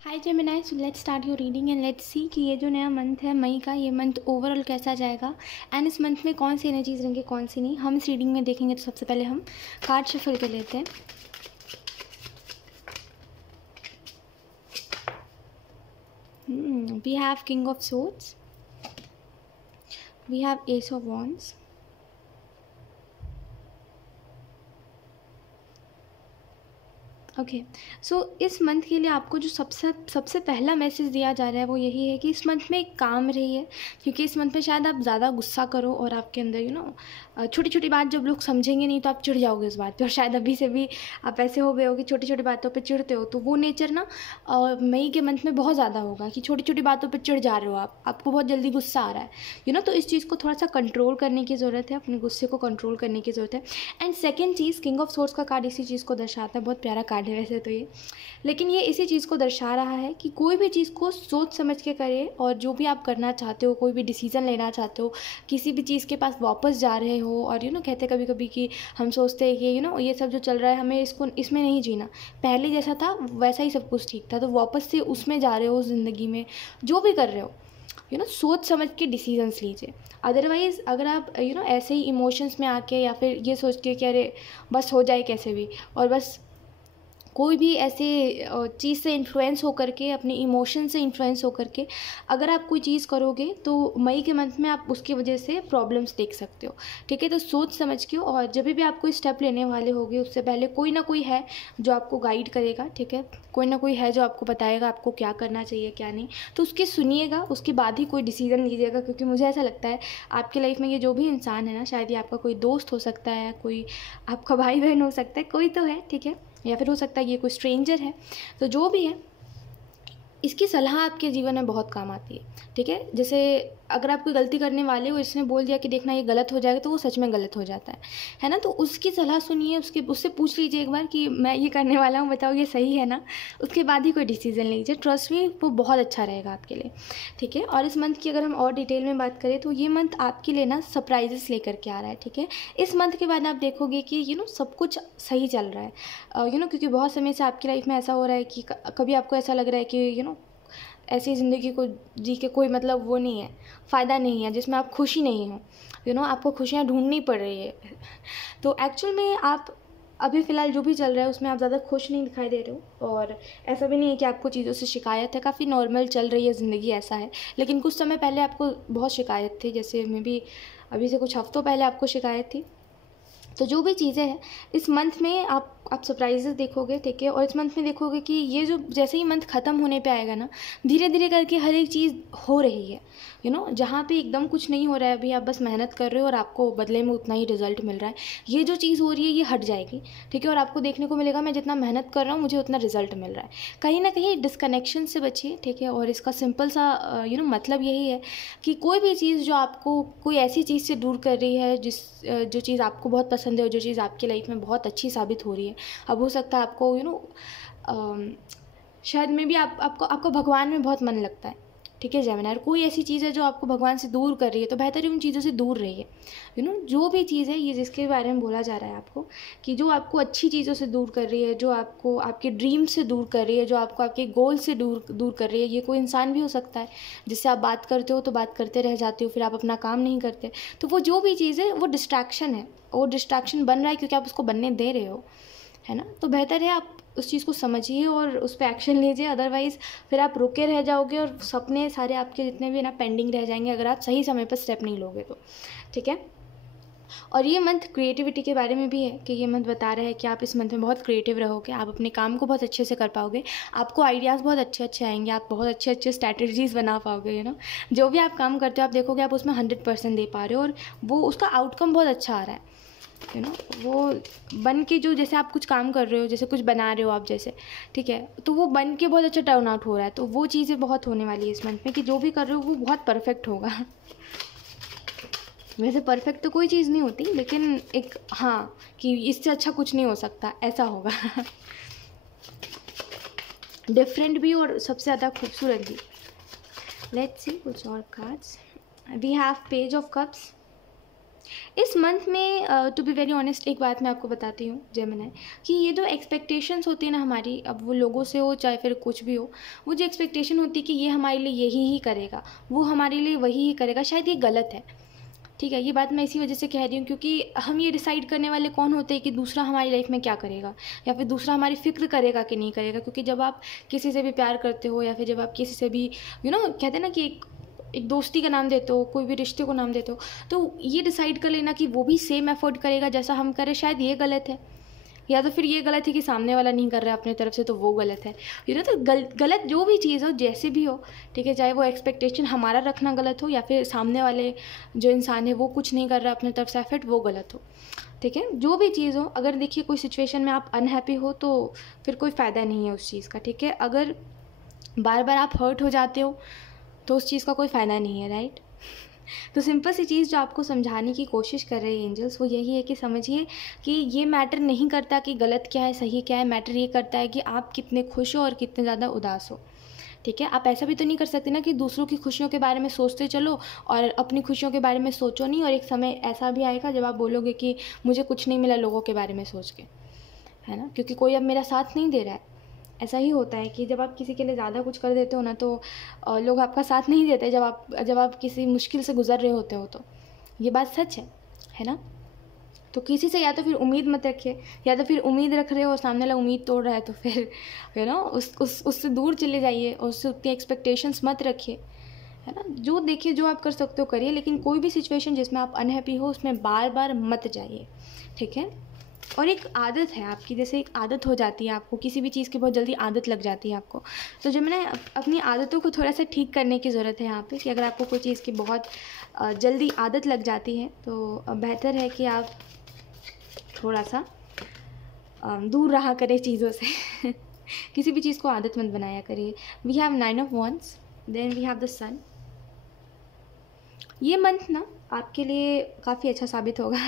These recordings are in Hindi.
Hi Gemini, so let's start your reading and let's see कि ये जो नया मंथ है मई का, ये मंथ ओवरऑल कैसा जाएगा एंड इस मंथ में कौन सी एनर्जीज रहेंगी कौन सी नहीं, हम इस रीडिंग में देखेंगे। तो सबसे पहले हम कार्ड शफल कर लेते हैं। We have king of swords, we have ace of wands, okay. So इस मंथ के लिए आपको जो सबसे पहला मैसेज दिया जा रहा है वो यही है कि इस मंथ में काम रहिए, क्योंकि इस मंथ में शायद आप ज़्यादा गुस्सा करो और आपके अंदर छोटी छोटी बात जब लोग समझेंगे नहीं तो आप चिढ़ जाओगे उस बात पे। और शायद अभी से भी आप ऐसे हो गए हो कि छोटी छोटी बातों पे चिढ़ते हो, तो वो नेचर ना मई के मंथ में बहुत ज़्यादा होगा कि छोटी छोटी बातों पे चिढ़ जा रहे हो आपको बहुत जल्दी गुस्सा आ रहा है तो इस चीज़ को थोड़ा सा कंट्रोल करने की ज़रूरत है, अपने गुस्से को कंट्रोल करने की ज़रूरत है। And second cheese, king of swords का कार्ड इसी चीज़ को दर्शाता है। बहुत प्यारा कार्ड है वैसे तो ये, लेकिन ये इसी चीज़ को दर्शा रहा है कि कोई भी चीज़ को सोच समझ के करें, और जो भी आप करना चाहते हो, कोई भी डिसीज़न लेना चाहते हो, किसी भी चीज़ के पास वापस जा रहे हो, और कहते कभी कभी कि हम सोचते हैं कि ये सब जो चल रहा है हमें इसमें नहीं जीना, पहले जैसा था वैसा ही सब कुछ ठीक था, तो वापस से उसमें जा रहे हो ज़िंदगी में, जो भी कर रहे हो सोच समझ के डिसीजंस लीजिए। अदरवाइज़ अगर आप ऐसे ही इमोशंस में आके या फिर ये सोच के कि अरे बस हो जाए कैसे भी, और बस कोई भी ऐसे चीज़ से इन्फ्लुएंस होकर के, अपने इमोशन से इन्फ्लुएंस होकर के अगर आप कोई चीज़ करोगे तो मई के मंथ में आप उसकी वजह से प्रॉब्लम्स देख सकते हो। ठीक है, तो सोच समझ के, और जब भी आप कोई स्टेप लेने वाले होगे उससे पहले कोई ना कोई है जो आपको गाइड करेगा। ठीक है, कोई ना कोई है जो आपको बताएगा आपको क्या करना चाहिए क्या नहीं, तो उसकी सुनिएगा, उसके बाद ही कोई डिसीज़न लीजिएगा। क्योंकि मुझे ऐसा लगता है आपकी लाइफ में ये जो भी इंसान है ना, शायद ये आपका कोई दोस्त हो सकता है, कोई आपका भाई बहन हो सकता है, कोई तो है। ठीक है, या फिर हो सकता है ये कोई स्ट्रेंजर है, तो जो भी है इसकी सलाह आपके जीवन में बहुत काम आती है। ठीक है, जैसे अगर आप कोई गलती करने वाले हो, इसने बोल दिया कि देखना ये गलत हो जाएगा, तो वो सच में गलत हो जाता है ना। तो उसकी सलाह सुनिए, उससे पूछ लीजिए एक बार कि मैं ये करने वाला हूँ, बताओ ये सही है ना, उसके बाद ही कोई डिसीजन लीजिए। ट्रस्ट मी, वो बहुत अच्छा रहेगा आपके लिए। ठीक है, और इस मंथ की अगर हम और डिटेल में बात करें तो ये मंथ आपके लिए ना सरप्राइजेस लेकर के आ रहा है। ठीक है, इस मंथ के बाद आप देखोगे कि सब कुछ सही चल रहा है। क्योंकि बहुत समय से आपकी लाइफ में ऐसा हो रहा है कि कभी आपको ऐसा लग रहा है कि ऐसी ज़िंदगी को जी के कोई मतलब वो नहीं है, फ़ायदा नहीं है, जिसमें आप खुशी नहीं हो। आपको खुशियाँ ढूंढनी पड़ रही है। तो एक्चुअल में आप अभी फ़िलहाल जो भी चल रहा है उसमें आप ज़्यादा खुश नहीं दिखाई दे रहे हो, और ऐसा भी नहीं है कि आपको चीज़ों से शिकायत है, काफ़ी नॉर्मल चल रही है ज़िंदगी, ऐसा है। लेकिन कुछ समय पहले आपको बहुत शिकायत थी, जैसे मैं भी अभी से कुछ हफ्तों पहले आपको शिकायत थी। तो जो भी चीज़ें हैं इस मंथ में आप सरप्राइजेस देखोगे। ठीक है, और इस मंथ में देखोगे कि ये जो जैसे ही मंथ ख़त्म होने पे आएगा ना, धीरे धीरे करके हर एक चीज़ हो रही है। जहाँ पे एकदम कुछ नहीं हो रहा है, अभी आप बस मेहनत कर रहे हो और आपको बदले में उतना ही रिजल्ट मिल रहा है, ये जो चीज़ हो रही है ये हट जाएगी। ठीक है, और आपको देखने को मिलेगा मैं जितना मेहनत कर रहा हूँ मुझे उतना रिजल्ट मिल रहा है। कहीं ना कहीं डिस्कनेक्शन से बचिए। ठीक है, और इसका सिंपल सा मतलब यही है कि कोई भी चीज़ जो आपको कोई ऐसी चीज़ से दूर कर रही है, जो चीज़ आपको बहुत पसंद है और जो चीज़ आपकी लाइफ में बहुत अच्छी साबित हो रही है, अब हो सकता है आपको शायद में भी आपको भगवान में बहुत मन लगता है। ठीक है जेमिनी, कोई ऐसी चीज़ है जो आपको भगवान से दूर कर रही है, तो बेहतर है उन चीज़ों से दूर रहिए। जो भी चीज़ है ये जिसके बारे में बोला जा रहा है आपको, कि जो आपको अच्छी चीज़ों से दूर कर रही है, जो आपको आपके ड्रीम से दूर कर रही है, जो आपको आपके गोल से दूर कर रही है, ये कोई इंसान भी हो सकता है जिससे आप बात करते हो तो बात करते रह जाते हो, फिर आप अपना काम नहीं करते। तो वो जो भी चीज़ है वो डिस्ट्रैक्शन है, वो डिस्ट्रैक्शन बन रहा है क्योंकि आप उसको बनने दे रहे हो, है ना। तो बेहतर है आप उस चीज़ को समझिए और उस पर एक्शन लीजिए। अदरवाइज़ फिर आप रुके रह जाओगे और सपने सारे आपके जितने भी ना पेंडिंग रह जाएंगे, अगर आप सही समय पर स्टेप नहीं लोगे तो। ठीक है, और ये मंथ क्रिएटिविटी के बारे में भी है कि ये मंथ बता रहा है कि आप इस मंथ में बहुत क्रिएटिव रहोगे, आप अपने काम को बहुत अच्छे से कर पाओगे, आपको आइडियाज़ बहुत अच्छे आएंगे, आप बहुत अच्छे स्ट्रैटेजीज़ बना पाओगे। जो भी आप काम करते हो आप देखोगे आप उसमें 100% दे पा रहे हो, और वो उसका आउटकम बहुत अच्छा आ रहा है। वो बन के, जो जैसे आप कुछ काम कर रहे हो, जैसे कुछ बना रहे हो आप जैसे, ठीक है, तो वो बन के बहुत अच्छा टर्न आउट हो रहा है। तो वो चीज़ें बहुत होने वाली है इस मंथ में कि जो भी कर रहे हो वो बहुत परफेक्ट होगा। वैसे परफेक्ट तो कोई चीज़ नहीं होती, लेकिन एक हाँ कि इससे अच्छा कुछ नहीं हो सकता, ऐसा होगा। डिफरेंट भी और सबसे ज़्यादा खूबसूरत भी। लेट्स सी कुछ और cards. We have page of cups, इस मंथ में टू बी वेरी ऑनेस्ट एक बात मैं आपको बताती हूँ जेमिनी, कि ये जो एक्सपेक्टेशंस होती है ना हमारी, अब वो लोगों से हो चाहे फिर कुछ भी हो, वो जो एक्सपेक्टेशन होती है कि ये हमारे लिए यही ही करेगा, वो हमारे लिए वही ही करेगा, शायद ये गलत है। ठीक है, ये बात मैं इसी वजह से कह रही हूँ क्योंकि हम ये डिसाइड करने वाले कौन होते हैं कि दूसरा हमारी लाइफ में क्या करेगा, या फिर दूसरा हमारी फ़िक्र करेगा कि नहीं करेगा। क्योंकि जब आप किसी से भी प्यार करते हो, या फिर जब आप किसी से भी कहते हैं ना कि एक दोस्ती का नाम देते हो, कोई भी रिश्ते को नाम देते हो, तो ये डिसाइड कर लेना कि वो भी सेम एफर्ट करेगा जैसा हम करें, शायद ये गलत है। या तो फिर ये गलत है कि सामने वाला नहीं कर रहा है अपने तरफ से, तो वो गलत है। तो गलत जो भी चीज़ हो, जैसे भी हो, ठीक है, चाहे वो एक्सपेक्टेशन हमारा रखना गलत हो, या फिर सामने वाले जो इंसान है वो कुछ नहीं कर रहा अपने तरफ से एफर्ट, वो गलत हो। ठीक है, जो भी चीज़ हो, अगर देखिए कोई सिचुएशन में आप अनहैप्पी हो तो फिर कोई फ़ायदा नहीं है उस चीज़ का। ठीक है, अगर बार बार आप हर्ट हो जाते हो तो उस चीज़ का कोई फ़ायदा नहीं है, राइट। तो सिंपल सी चीज़ जो आपको समझाने की कोशिश कर रहे हैं एंजल्स, वो यही है कि समझिए कि ये मैटर नहीं करता कि गलत क्या है सही क्या है, मैटर ये करता है कि आप कितने खुश हो और कितने ज़्यादा उदास हो। ठीक है, आप ऐसा भी तो नहीं कर सकते ना कि दूसरों की खुशियों के बारे में सोचते चलो और अपनी खुशियों के बारे में सोचो नहीं, और एक समय ऐसा भी आएगा जब आप बोलोगे कि मुझे कुछ नहीं मिला लोगों के बारे में सोच के, है ना, क्योंकि कोई अब मेरा साथ नहीं दे रहा है। ऐसा ही होता है कि जब आप किसी के लिए ज़्यादा कुछ कर देते हो ना, तो लोग आपका साथ नहीं देते जब आप किसी मुश्किल से गुजर रहे होते हो। तो ये बात सच है ना। तो किसी से या तो फिर उम्मीद मत रखिए, या तो फिर उम्मीद रख रहे हो और सामने वाला उम्मीद तोड़ रहा है, तो फिर उससे दूर चले जाइए और उससे उतनी एक्सपेक्टेशंस मत रखिए, है ना। जो देखिए, जो आप कर सकते हो करिए, लेकिन कोई भी सिचुएशन जिसमें आप अनहैप्पी हो उसमें बार बार मत जाइए। ठीक है, और एक आदत है आपकी, जैसे एक आदत हो जाती है आपको किसी भी चीज़ की, बहुत जल्दी आदत लग जाती है आपको। तो जब मैंने अपनी आदतों को थोड़ा सा ठीक करने की ज़रूरत है यहाँ पे, कि अगर आपको कोई चीज़ की बहुत जल्दी आदत लग जाती है तो बेहतर है कि आप थोड़ा सा दूर रहा करें चीज़ों से। किसी भी चीज़ को आदत मत बनाया करिए। We have 9 of wands, then we have the sun. ये मंथ ना आपके लिए काफ़ी अच्छा साबित होगा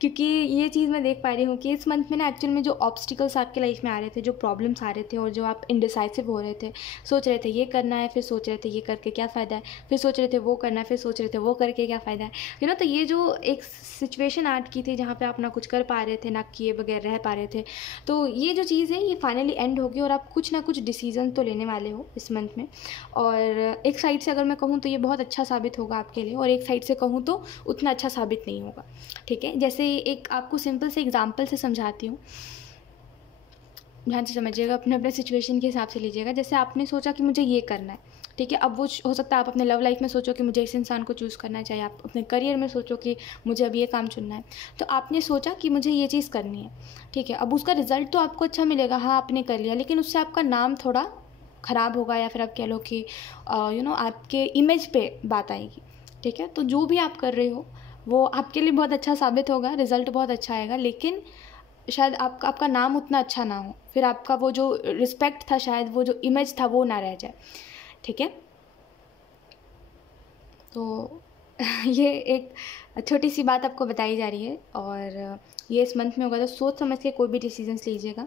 क्योंकि ये चीज़ मैं देख पा रही हूँ कि इस मंथ में ना एक्चुअल में जो ऑब्स्टिकल्स आपके लाइफ में आ रहे थे, जो प्रॉब्लम्स आ रहे थे, और जो आप इंडिसाइसिव हो रहे थे, सोच रहे थे ये करना है, फिर सोच रहे थे ये करके क्या फ़ायदा है, फिर सोच रहे थे वो करना है, फिर सोच रहे थे वो करके क्या फ़ायदा है, तो ये जो एक सिचुएशन ऐड की थी जहाँ पर आप ना कुछ कर पा रहे थे, ना किए बगैर रह पा रहे थे, तो ये जो चीज़ है ये फाइनली एंड होगी और आप कुछ ना कुछ डिसीजन तो लेने वाले हो इस मंथ में। और एक साइड से अगर मैं कहूँ तो ये बहुत अच्छा साबित होगा आपके लिए, और एक साइड से कहूँ तो उतना अच्छा साबित नहीं होगा। ठीक है, जैसे एक आपको सिंपल से एग्जांपल से समझाती हूँ, ध्यान से समझिएगा, अपने अपने सिचुएशन के हिसाब से लीजिएगा। जैसे आपने सोचा कि मुझे ये करना है, ठीक है, अब वो हो सकता है आप अपने लव लाइफ में सोचो कि मुझे इस इंसान को चूज़ करना चाहिए, आप अपने करियर में सोचो कि मुझे अब ये काम चुनना है, तो आपने सोचा कि मुझे ये चीज़ करनी है, ठीक है। अब उसका रिजल्ट तो आपको अच्छा मिलेगा, हाँ आपने कर लिया, लेकिन उससे आपका नाम थोड़ा ख़राब होगा, या फिर आप कह लो कि आपके इमेज पे बात आएगी। ठीक है, तो जो भी आप कर रहे हो वो आपके लिए बहुत अच्छा साबित होगा, रिज़ल्ट बहुत अच्छा आएगा, लेकिन शायद आपका नाम उतना अच्छा ना हो, फिर आपका वो जो रिस्पेक्ट था, शायद वो जो इमेज था वो ना रह जाए। ठीक है, तो ये एक छोटी सी बात आपको बताई जा रही है, और ये इस मंथ में होगा, तो सोच समझ के कोई भी डिसीजंस लीजिएगा।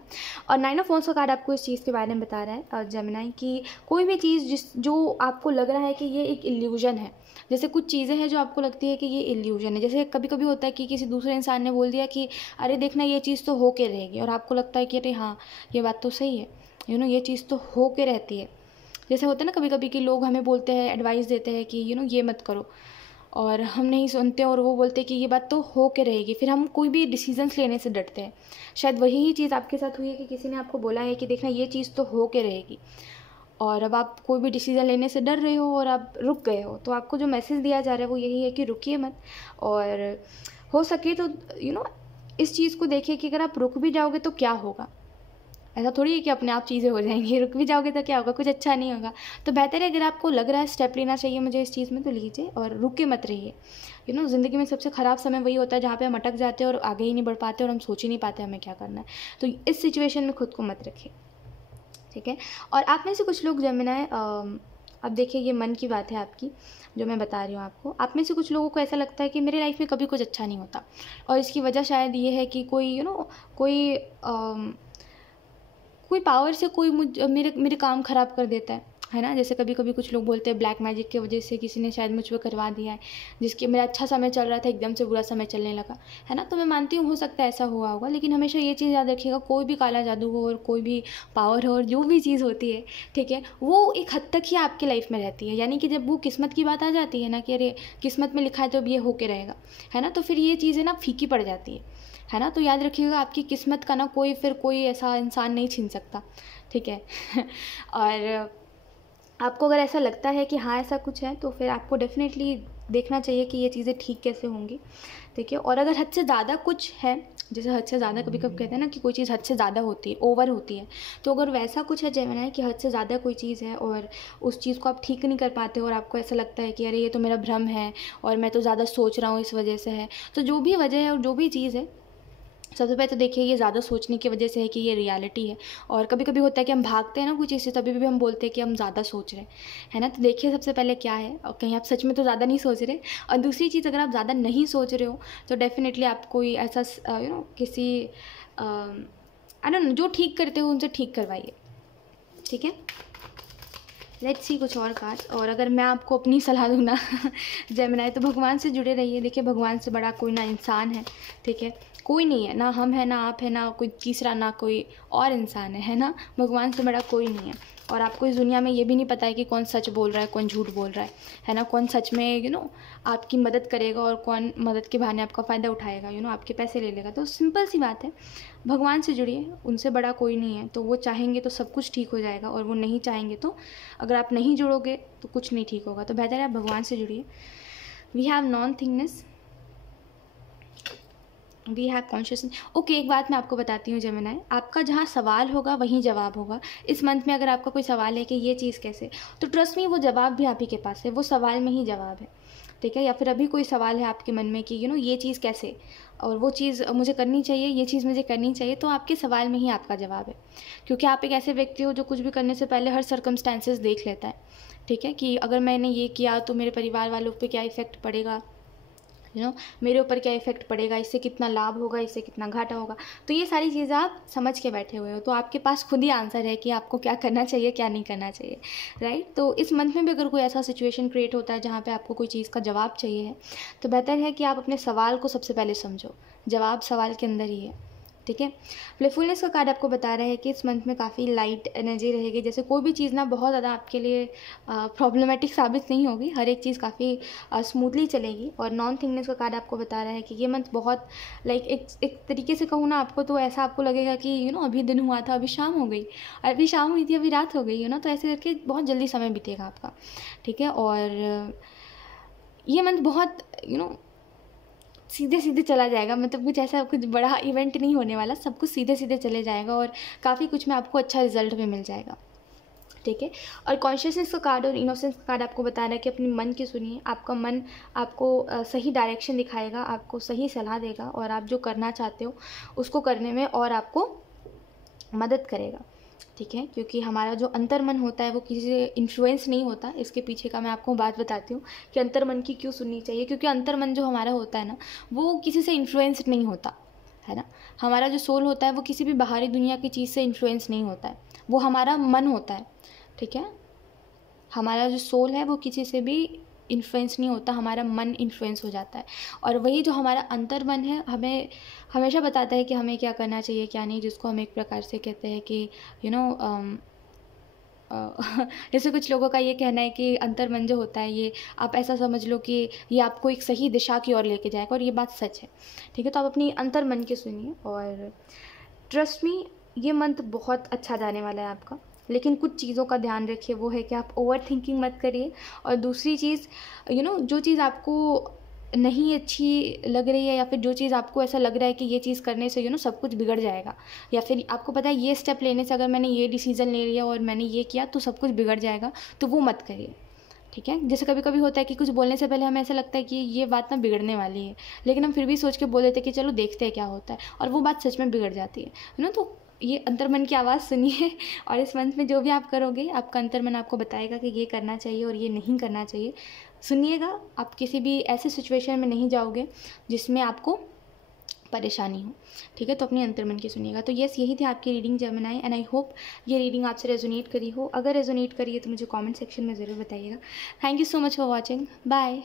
और 9 ऑफ wands का कार्ड आपको इस चीज़ के बारे में बता रहा है, और जेमिनी, कि कोई भी चीज़ जो आपको लग रहा है कि ये एक इल्यूजन है, जैसे कुछ चीज़ें हैं जो आपको लगती है कि ये इल्यूजन है, जैसे कभी कभी होता है कि किसी दूसरे इंसान ने बोल दिया कि अरे देखना ये चीज़ तो हो के रहेगी, और आपको लगता है कि अरे हाँ ये बात तो सही है, ये चीज़ तो हो के रहती है। जैसे होता है ना कभी कभी कि लोग हमें बोलते हैं, एडवाइस देते हैं कि ये मत करो, और हम नहीं सुनते, और वो बोलते हैं कि ये बात तो हो के रहेगी, फिर हम कोई भी डिसीजंस लेने से डरते हैं। शायद वही ही चीज़ आपके साथ हुई है कि किसी ने आपको बोला है कि देखना ये चीज़ तो हो के रहेगी, और अब आप कोई भी डिसीज़न लेने से डर रहे हो और आप रुक गए हो। तो आपको जो मैसेज दिया जा रहा है वो यही है कि रुकिए मत, और हो सके तो इस चीज़ को देखिए कि अगर आप रुक भी जाओगे तो क्या होगा। ऐसा थोड़ी है कि अपने आप चीज़ें हो जाएंगी, रुक भी जाओगे तो क्या होगा, कुछ अच्छा नहीं होगा। तो बेहतर है अगर आपको लग रहा है स्टेप लेना चाहिए मुझे इस चीज़ में, तो लीजिए और रुक के मत रहिए। ज़िंदगी में सबसे ख़राब समय वही होता है जहाँ पे हम अटक जाते हैं और आगे ही नहीं बढ़ पाते, और हम सोच ही नहीं पाते हमें क्या करना है। तो इस सिचुएशन में खुद को मत रखिए, ठीक है। और आप में से कुछ लोग जेमिनी, अब देखिए ये मन की बात है आपकी जो मैं बता रही हूँ आपको, आप में से कुछ लोगों को ऐसा लगता है कि मेरे लाइफ में कभी कुछ अच्छा नहीं होता, और इसकी वजह शायद ये है कि कोई पावर से कोई मेरे काम ख़राब कर देता है, है ना। जैसे कभी कभी कुछ लोग बोलते हैं ब्लैक मैजिक की वजह से किसी ने शायद मुझ पर करवा दिया है, जिसके मेरा अच्छा समय चल रहा था एकदम से बुरा समय चलने लगा, है ना। तो मैं मानती हूँ हो सकता है ऐसा हुआ होगा, लेकिन हमेशा ये चीज़ याद रखिएगा, कोई भी काला जादू हो और कोई भी पावर हो और जो भी चीज़ होती है, ठीक है, वो एक हद तक ही आपके लाइफ में रहती है। यानी कि जब वो किस्मत की बात आ जाती है ना कि अरे किस्मत में लिखा है तो अब ये होके रहेगा, है ना, तो फिर ये चीज़ें ना फीकी पड़ जाती है ना। तो याद रखिएगा आपकी किस्मत का ना कोई ऐसा इंसान नहीं छीन सकता, ठीक है। और आपको अगर ऐसा लगता है कि हाँ ऐसा कुछ है, तो फिर आपको डेफिनेटली देखना चाहिए कि ये चीज़ें ठीक कैसे होंगी, ठीक है। और अगर हद से ज़्यादा कुछ है, जैसे हद से ज़्यादा कभी कभी कहते हैं ना कि कोई चीज़ हद से ज़्यादा होती है, ओवर होती है, तो अगर वैसा कुछ है जेमिनी कि हद से ज़्यादा कोई चीज़ है और उस चीज़ को आप ठीक नहीं कर पाते हो और आपको ऐसा लगता है कि अरे ये तो मेरा भ्रम है और मैं तो ज़्यादा सोच रहा हूँ इस वजह से है, तो जो भी वजह है और जो भी चीज़ है, सबसे पहले तो देखिए ये ज़्यादा सोचने की वजह से है कि ये रियलिटी है। और कभी कभी होता है कि हम भागते हैं ना कोई चीज़ से, तभी भी हम बोलते हैं कि हम ज़्यादा सोच रहे हैं, है ना। तो देखिए सबसे पहले क्या है, और कहीं आप सच में तो ज़्यादा नहीं सोच रहे। और दूसरी चीज़, अगर आप ज़्यादा नहीं सोच रहे हो तो डेफिनेटली आप कोई ऐसा किसी आई डोंट नो जो ठीक करते हो उनसे ठीक करवाइए, ठीक है। लेट्स सी कुछ और कार्ड्स। और अगर मैं आपको अपनी सलाह दूँ ना जेमिनी, तो भगवान से जुड़े रहिए। देखिए भगवान से बड़ा कोई ना इंसान है, ठीक है, कोई नहीं है, ना हम है, ना आप है, ना कोई तीसरा, ना कोई और इंसान है ना। भगवान से बड़ा कोई नहीं है। और आपको इस दुनिया में ये भी नहीं पता है कि कौन सच बोल रहा है, कौन झूठ बोल रहा है ना, कौन सच में आपकी मदद करेगा और कौन मदद के बहाने आपका फ़ायदा उठाएगा, आपके पैसे ले लेगा। तो सिंपल सी बात है, भगवान से जुड़िए, उनसे बड़ा कोई नहीं है। तो वो चाहेंगे तो सब कुछ ठीक हो जाएगा, और वो नहीं चाहेंगे तो अगर आप नहीं जुड़ोगे तो कुछ नहीं ठीक होगा। तो बेहतर है आप भगवान से जुड़िए। We have nothingness, we have consciousness. Okay, एक बात मैं आपको बताती हूँ जेमिनी, आपका जहाँ सवाल होगा वहीं जवाब होगा। इस मंथ में अगर आपका कोई सवाल है कि ये चीज़ कैसे, तो ट्रस्ट मी वो जवाब भी आप ही के पास है, वो सवाल में ही जवाब है, ठीक है। या फिर अभी कोई सवाल है आपके मन में कि ये चीज़ कैसे, और वो चीज़ मुझे करनी चाहिए, ये चीज़ मुझे करनी चाहिए, तो आपके सवाल में ही आपका जवाब है। क्योंकि आप एक ऐसे व्यक्ति हो जो कुछ भी करने से पहले हर सर्कमस्टेंसेस देख लेता है, ठीक है, कि अगर मैंने ये किया तो मेरे परिवार वालों पे क्या इफ़ेक्ट पड़ेगा, मेरे ऊपर क्या इफ़ेक्ट पड़ेगा, इससे कितना लाभ होगा, इससे कितना घाटा होगा। तो ये सारी चीज़ें आप समझ के बैठे हुए हो, तो आपके पास खुद ही आंसर है कि आपको क्या करना चाहिए, क्या नहीं करना चाहिए, राइट। तो इस मंथ में भी अगर कोई ऐसा सिचुएशन क्रिएट होता है जहाँ पे आपको कोई चीज़ का जवाब चाहिए है, तो बेहतर है कि आप अपने सवाल को सबसे पहले समझो, जवाब सवाल के अंदर ही है, ठीक है। प्लेफुलनेस का कार्ड आपको बता रहा है कि इस मंथ में काफ़ी लाइट एनर्जी रहेगी। जैसे कोई भी चीज़ ना बहुत ज़्यादा आपके लिए प्रॉब्लमेटिक साबित नहीं होगी, हर एक चीज़ काफ़ी स्मूथली चलेगी। और नॉन थिंगनेस का कार्ड आपको बता रहा है कि ये मंथ बहुत लाइक एक तरीके से कहूँ ना आपको, तो ऐसा आपको लगेगा कि अभी दिन हुआ था, अभी शाम हो गई, अभी शाम हुई थी, अभी रात हो गई, तो ऐसे करके बहुत जल्दी समय बीतेगा आपका, ठीक है। और ये मंथ बहुत सीधे सीधे चला जाएगा, मतलब कुछ बड़ा इवेंट नहीं होने वाला, सब कुछ सीधे सीधे चले जाएगा और काफ़ी कुछ में आपको अच्छा रिजल्ट भी मिल जाएगा, ठीक है। और कॉन्शियसनेस का कार्ड और इनोसेंस का कार्ड आपको बता रहा है कि अपने मन की सुनिए, आपका मन आपको सही डायरेक्शन दिखाएगा, आपको सही सलाह देगा, और आप जो करना चाहते हो उसको करने में और आपको मदद करेगा, ठीक है। क्योंकि हमारा जो अंतर्मन होता है वो किसी से इन्फ्लुएंस नहीं होता। इसके पीछे का मैं आपको बात बताती हूँ कि अंतर्मन की क्यों सुननी चाहिए, क्योंकि अंतर्मन जो हमारा होता है ना, वो किसी से इन्फ्लुएंस नहीं होता है ना। हमारा जो सोल होता है वो किसी भी बाहरी दुनिया की चीज़ से इन्फ्लुएंस नहीं होता है, वो हमारा मन होता है, ठीक है। हमारा जो सोल है वो किसी से भी इन्फ्लुएंस नहीं होता, हमारा मन इन्फ्लुएंस हो जाता है। और वही जो हमारा अंतर्मन है हमें हमेशा बताता है कि हमें क्या करना चाहिए, क्या नहीं, जिसको हम एक प्रकार से कहते हैं कि जैसे कुछ लोगों का ये कहना है कि अंतर्मन जो होता है, ये आप ऐसा समझ लो कि ये आपको एक सही दिशा की ओर लेके जाएगा, और ये बात सच है, ठीक है। तो आप अपनी अंतर्मन की सुनिए। और ट्रस्ट मी, ये मंथ बहुत अच्छा जाने वाला है आपका, लेकिन कुछ चीज़ों का ध्यान रखिए, वो है कि आप ओवर थिंकिंग मत करिए। और दूसरी चीज़, जो चीज़ आपको नहीं अच्छी लग रही है, या फिर जो चीज़ आपको ऐसा लग रहा है कि ये चीज़ करने से सब कुछ बिगड़ जाएगा, या फिर आपको पता है ये स्टेप लेने से अगर मैंने ये डिसीज़न ले लिया और मैंने ये किया तो सब कुछ बिगड़ जाएगा, तो वो मत करिए, ठीक है। जैसे कभी कभी होता है कि कुछ बोलने से पहले हमें ऐसा लगता है कि ये बात ना बिगड़ने वाली है, लेकिन हम फिर भी सोच के बोल देते हैं कि चलो देखते हैं क्या होता है, और वो बात सच में बिगड़ जाती है ना। तो ये अंतर्मन की आवाज़ सुनिए, और इस मंथ में जो भी आप करोगे आपका अंतर्मन आपको बताएगा कि ये करना चाहिए और ये नहीं करना चाहिए। सुनिएगा, आप किसी भी ऐसे सिचुएशन में नहीं जाओगे जिसमें आपको परेशानी हो, ठीक है, तो अपने अंतर्मन की सुनिएगा। तो यस, यही थी आपकी reading Gemini, and I hope ये रीडिंग आपसे रेजोनेट करी हो। अगर रेजोनेट करी है तो मुझे कमेंट सेक्शन में ज़रूर बताइएगा। Thank you so much for watching, bye.